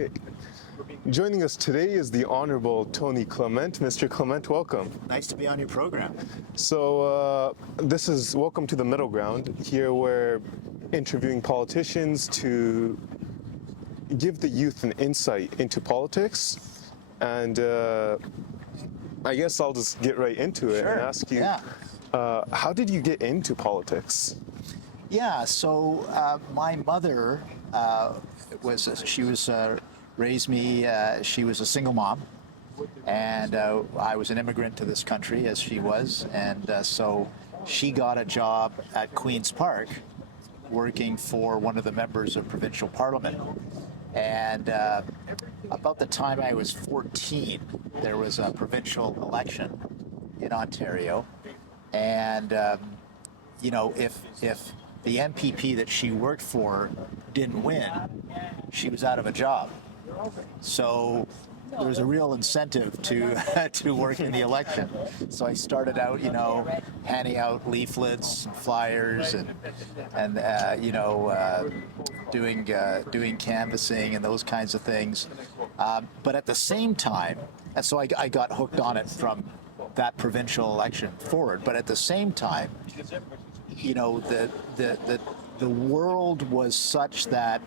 Okay. Joining us today is the Honourable Tony Clement. Mr. Clement, welcome. Nice to be on your program. So this is Welcome to the Middle Ground. Here we're interviewing politicians to give the youth an insight into politics. And I guess I'll just get right into it and ask you, how did you get into politics? Yeah, so my mother raised me, she was a single mom, and I was an immigrant to this country as she was, and so she got a job at Queen's Park working for one of the members of provincial parliament. And about the time I was 14, there was a provincial election in Ontario, and if the MPP that she worked for didn't win, she was out of a job. So there was a real incentive to work in the election. So I started out, handing out leaflets and flyers and doing canvassing and those kinds of things. But at the same time, and so I got hooked on it from that provincial election forward. But at the same time, the world was such that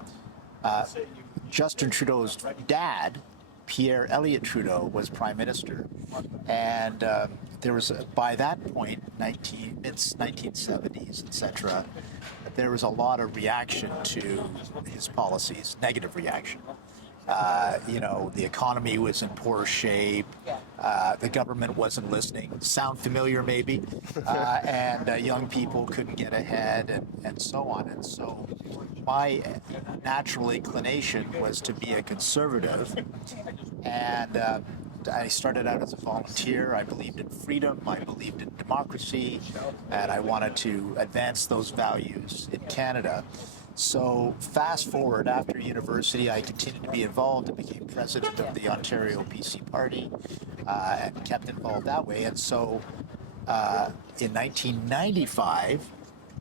Justin Trudeau's dad, Pierre Elliott Trudeau, was prime minister, and there was by that point, it's 1970s, etc. There was a lot of reaction to his policies, negative reaction. The economy was in poor shape. The government wasn't listening. Sound familiar, maybe? And young people couldn't get ahead, and so on. And so my natural inclination was to be a conservative. And I started out as a volunteer. I believed in freedom. I believed in democracy. And I wanted to advance those values in Canada. So fast forward, after university, I continued to be involved and became president of the Ontario PC Party and kept involved that way. And so in 1995,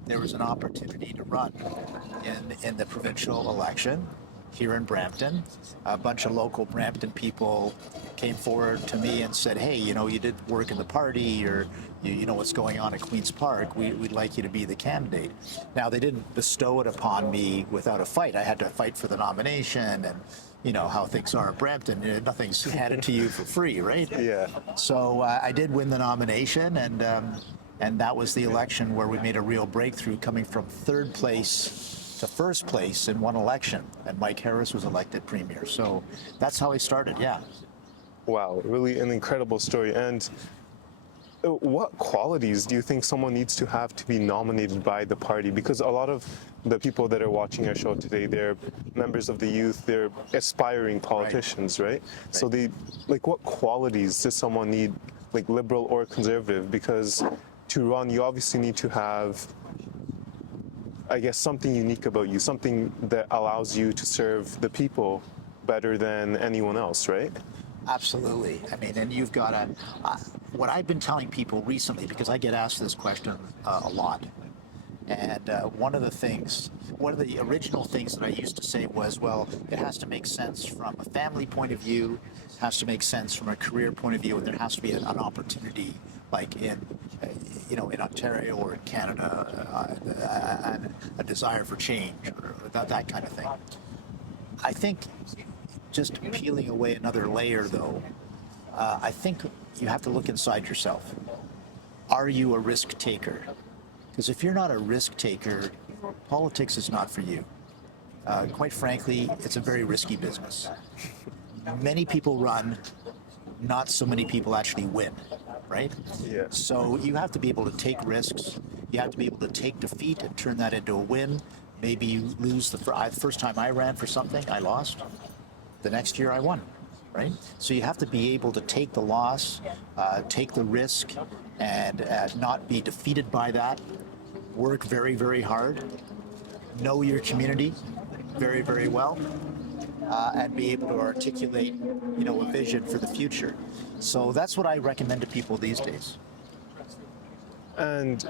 there was an opportunity to run in the provincial election here in Brampton. A bunch of local Brampton people came forward to me and said, hey, you did work in the party, or you know what's going on at Queen's Park. We'd like you to be the candidate. Now, they didn't bestow it upon me without a fight. I had to fight for the nomination, and you know how things are at Brampton. Nothing's handed to you for free, right? Yeah. So I did win the nomination, and that was the election where we made a real breakthrough, coming from third place to first place in one election, and Mike Harris was elected premier. So that's how I started, yeah. Wow, really an incredible story. And what qualities do you think someone needs to have to be nominated by the party? Because a lot of the people that are watching our show today, they're members of the youth, they're aspiring politicians, right? So what qualities does someone need, like liberal or conservative? Because to run, you obviously need to have, I guess, something unique about you, something that allows you to serve the people better than anyone else, right? Absolutely. I mean, and you've got to, what I've been telling people recently, because I get asked this question a lot, and one of the original things that I used to say was, well, it has to make sense from a family point of view, has to make sense from a career point of view, and there has to be an opportunity, like in Ontario or in Canada, and a desire for change, or that kind of thing. I think just peeling away another layer, though, I think you have to look inside yourself. Are you a risk taker? Because if you're not a risk taker, politics is not for you. Quite frankly, it's a very risky business. Many people run, not so many people actually win, right? Yeah. So you have to be able to take risks. You have to be able to take defeat and turn that into a win. Maybe you lose the first time I ran for something, I lost. The next year I won, right? So you have to be able to take the loss, take the risk, and not be defeated by that. Work very, very hard. Know your community very, very well, and be able to articulate, a vision for the future. So that's what I recommend to people these days. And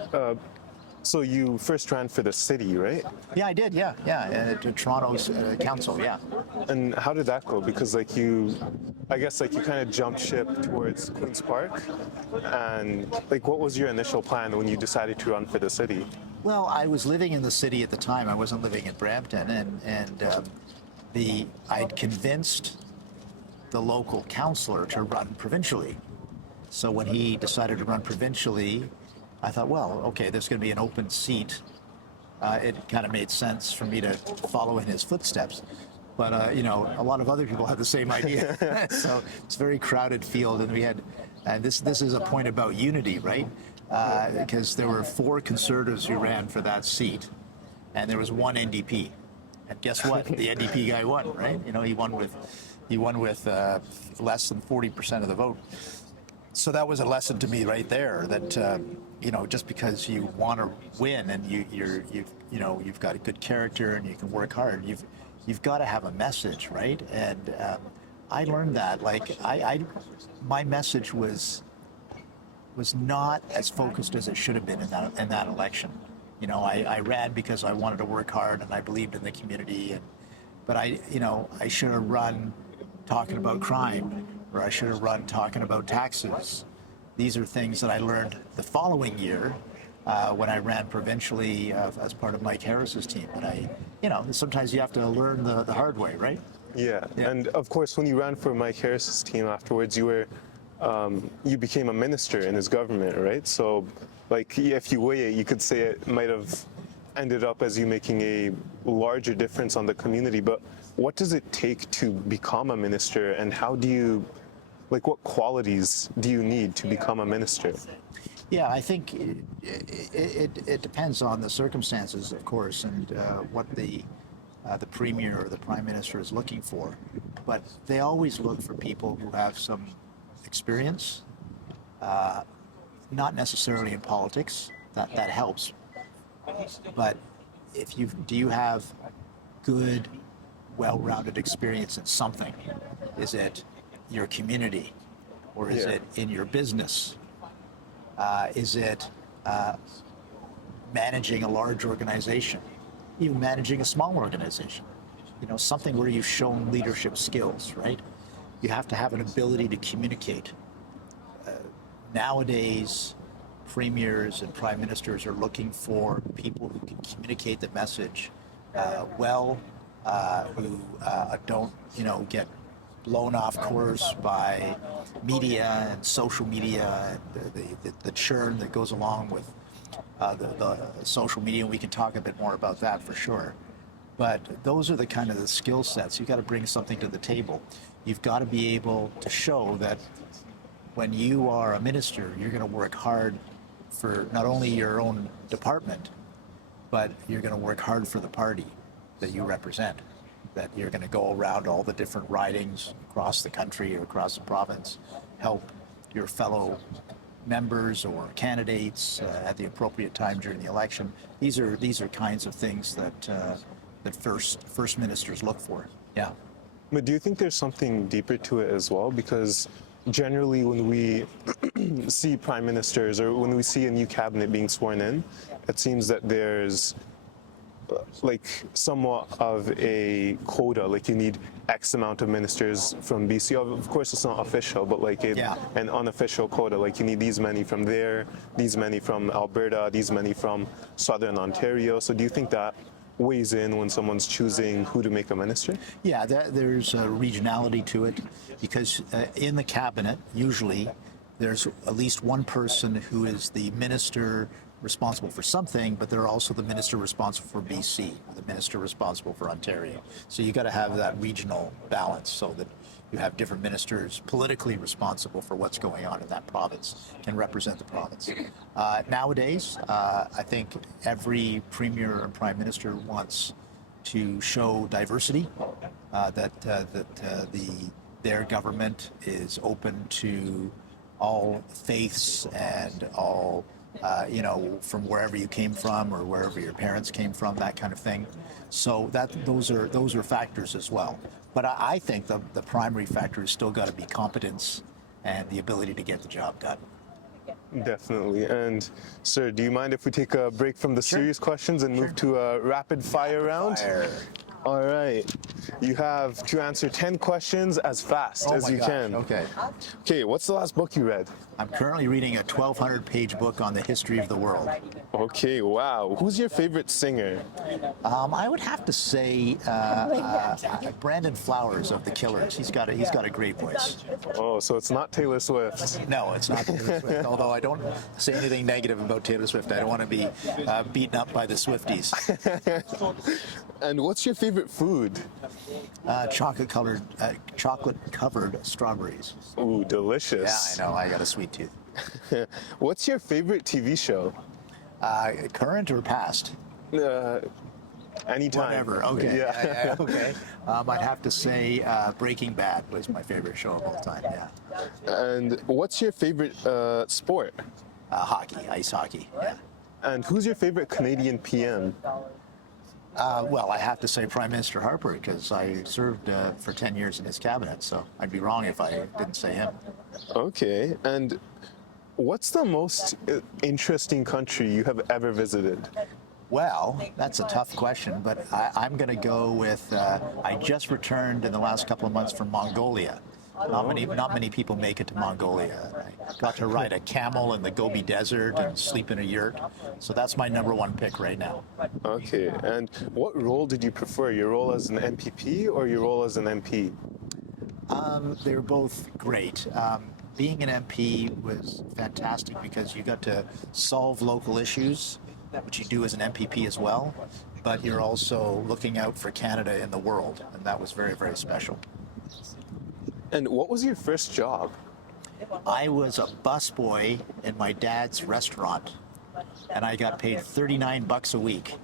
So you first ran for the city, right? Yeah, I did. Yeah. To Toronto's council. Yeah. And how did that go? Because I guess like you kind of jumped ship towards Queen's Park, and like what was your initial plan when you decided to run for the city? Well, I was living in the city at the time. I wasn't living in Brampton, and I'd convinced the local councillor to run provincially. So when he decided to run provincially, I thought, well, okay, there's going to be an open seat. It kind of made sense for me to follow in his footsteps. But, a lot of other people had the same idea. So it's a very crowded field. And this is a point about unity, right? Because there were 4 Conservatives who ran for that seat, and there was 1 NDP. And guess what? The NDP guy won, right? He won with less than 40% of the vote. So that was a lesson to me right there that just because you want to win and you've got a good character and you can work hard, you've got to have a message, right? And I learned that. Like my message was not as focused as it should have been in that election. I ran because I wanted to work hard and I believed in the community, but I should have run talking about crime, or I should have run talking about taxes. These are things that I learned the following year when I ran provincially as part of Mike Harris's team. And sometimes you have to learn the hard way, right? Yeah. And of course, when you ran for Mike Harris's team afterwards, you became a minister in his government, right? So, like, if you weigh it, you could say it might have ended up as you making a larger difference on the community. But what does it take to become a minister, and what qualities do you need to become a minister? Yeah, I think it depends on the circumstances, of course, and what the premier or the prime minister is looking for. But they always look for people who have some experience, not necessarily in politics. That helps. But do you have good, well-rounded experience in something? Is it your community, or is it in your business? Is it managing a large organization, even managing a small organization? Something where you've shown leadership skills, right? You have to have an ability to communicate. Nowadays, premiers and prime ministers are looking for people who can communicate the message who don't, get blown off course by media and social media, and the churn that goes along with the social media. And we can talk a bit more about that for sure. But those are the kind of the skill sets. You've got to bring something to the table. You've got to be able to show that when you are a minister, you're going to work hard for not only your own department, but you're going to work hard for the party that you represent, that you're going to go around all the different ridings across the country or across the province, help your fellow members or candidates at the appropriate time during the election. These are kinds of things that first ministers look for. Yeah. But do you think there's something deeper to it as well? Because generally when we see prime ministers or when we see a new cabinet being sworn in, it seems that there's like somewhat of a quota, like you need X amount of ministers from BC. Of course, it's not official, but like an unofficial quota, like you need these many from there, these many from Alberta, these many from Southern Ontario. So do you think that weighs in when someone's choosing who to make a minister? Yeah, there's a regionality to it, because in the cabinet, usually, there's at least one person who is the minister responsible for something, but they're also the minister responsible for BC, the minister responsible for Ontario. So you got to have that regional balance so that you have different ministers politically responsible for what's going on in that province, can represent the province. Nowadays, I think every premier and prime minister wants to show diversity, their government is open to all faiths and all, from wherever you came from or wherever your parents came from, that kind of thing. So those are factors as well. But I think the primary factor has still got to be competence and the ability to get the job done. Definitely. And sir, do you mind if we take a break from the serious questions and move to a rapid fire round? Fire. All right. You have to answer 10 questions as fast Oh as my you gosh, can. okay. Okay, what's the last book you read? I'm currently reading a 1,200-page book on the history of the world. Okay, wow. Who's your favorite singer? I would have to say Brandon Flowers of The Killers. He's got a great voice. Oh, so it's not Taylor Swift. No, it's not Taylor Swift. Although I don't say anything negative about Taylor Swift. I don't want to be beaten up by the Swifties. And what's your favorite food? Chocolate-covered strawberries. Ooh, Yeah, delicious. I know. I got a sweet tooth. What's your favorite TV show? Current or past? Anytime. Whatever. Okay. Yeah. Okay. I'd have to say Breaking Bad was my favorite show of all time. Yeah. And what's your favorite sport? Hockey, ice hockey. Yeah. And who's your favorite Canadian PM? Well, I have to say Prime Minister Harper because I served for 10 years in his cabinet, so I'd be wrong if I didn't say him. Okay. And what's the most interesting country you have ever visited? Well, that's a tough question, but I'm going to go with I just returned in the last couple of months from Mongolia. Not many people make it to Mongolia. I got to ride a camel in the Gobi Desert and sleep in a yurt. So that's my number one pick right now. Okay. And what role did you prefer? Your role as an MPP or your role as an MP? They're both great. Being an MP was fantastic because you got to solve local issues, which you do as an MPP as well, but you're also looking out for Canada in the world, and that was very, very special. And what was your first job? I was a busboy in my dad's restaurant, and I got paid $39 a week.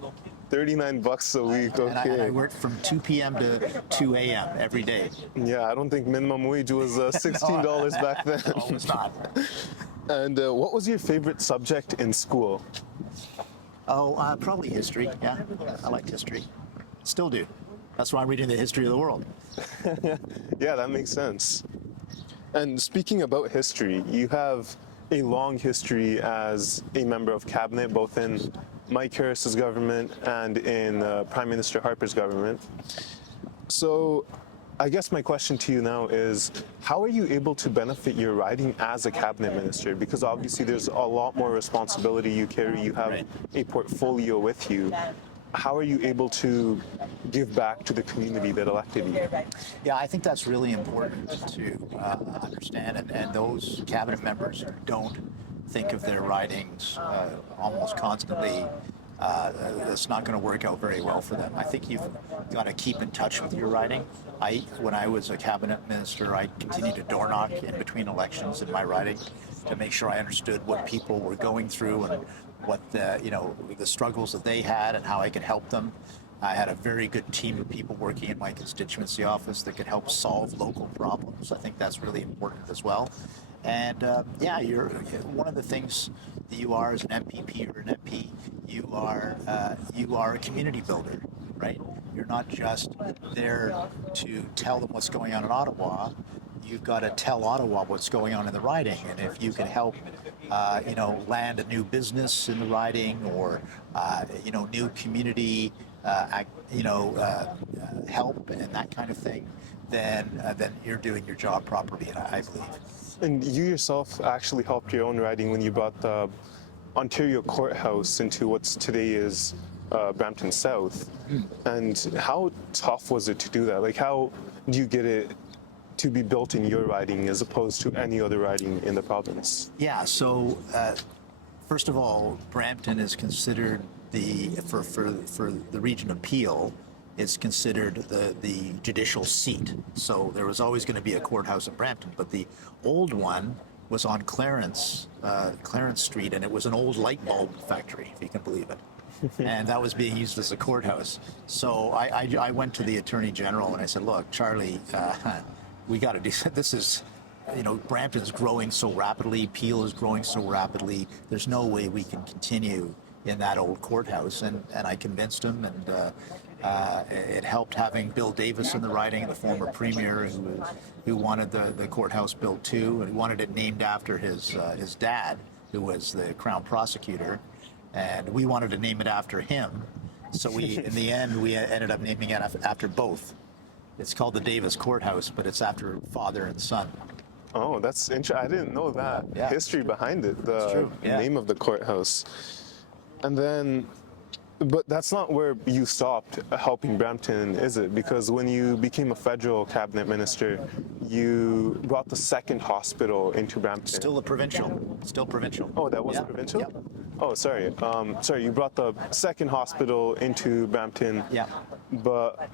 39 bucks a week, And I okay. worked from 2 p.m. to 2 a.m. every day. Yeah, I don't think minimum wage was $16 back then. No, it's not. And what was your favorite subject in school? Oh, probably history. Yeah, I liked history. Still do. That's why I'm reading the history of the world. Yeah, that makes sense. And speaking about history, you have a long history as a member of cabinet, both in Mike Harris's government and in Prime Minister Harper's government. So I guess my question to you now is, how are you able to benefit your riding as a cabinet minister? Because obviously there's a lot more responsibility you carry. You have a portfolio with you. How are you able to give back to the community that elected you? Yeah, I think that's really important to understand. And those cabinet members who don't think of their ridings almost constantly, it's not going to work out very well for them. I think you've got to keep in touch with your riding. When I was a cabinet minister, I continued to door knock in between elections in my riding to make sure I understood what people were going through and what the struggles that they had and how I could help them. I had a very good team of people working in my constituency office that could help solve local problems. I think that's really important as well. And you're one of the things that you are as an MPP or an MP. You are a community builder, right? You're not just there to tell them what's going on in Ottawa. You've got to tell Ottawa what's going on in the riding, and if you can help, land a new business in the riding or new community, help and that kind of thing, then you're doing your job properly, I believe. And you yourself actually helped your own riding when you brought the Ontario Courthouse into what's today is Brampton South. And how tough was it to do that? Like, how do you get it to be built in your riding as opposed to any other riding in the province? Yeah, so first of all, Brampton is considered for the region of Peel, is considered the judicial seat. So there was always going to be a courthouse in Brampton, but the old one was on Clarence Street, and it was an old light bulb factory, if you can believe it. And that was being used as a courthouse. So I went to the Attorney General and I said, look, Charlie, we got to do this. Is, Brampton's growing so rapidly, Peel is growing so rapidly. There's no way we can continue in that old courthouse. And I convinced him, and it helped having Bill Davis in the riding, the former premier, who wanted the courthouse built too, and he wanted it named after his dad, who was the Crown prosecutor, and we wanted to name it after him. So in the end, we ended up naming it after both. It's called the Davis Courthouse, but it's after father and son. Oh, that's interesting. I didn't know that history behind it, the name of the courthouse. And then, but that's not where you stopped helping Brampton, is it? Because when you became a federal cabinet minister, you brought the second hospital into Brampton. Still provincial. Oh, that was provincial? Yep. Oh, sorry. Sorry, you brought the second hospital into Brampton. Yeah. But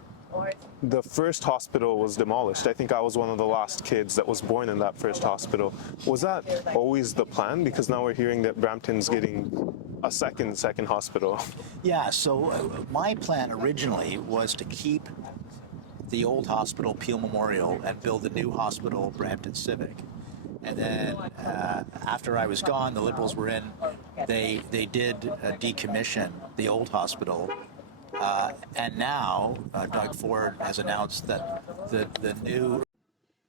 the first hospital was demolished. I think I was one of the last kids that was born in that first hospital. Was that always the plan? Because now we're hearing that Brampton's getting a second hospital. Yeah, so my plan originally was to keep the old hospital, Peel Memorial, and build the new hospital, Brampton Civic. And then after I was gone, the Liberals were in, they did decommission the old hospital. And now Doug Ford has announced that the new...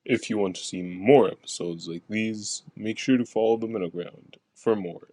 If you want to see more episodes like these, make sure to follow the Middle Ground for more.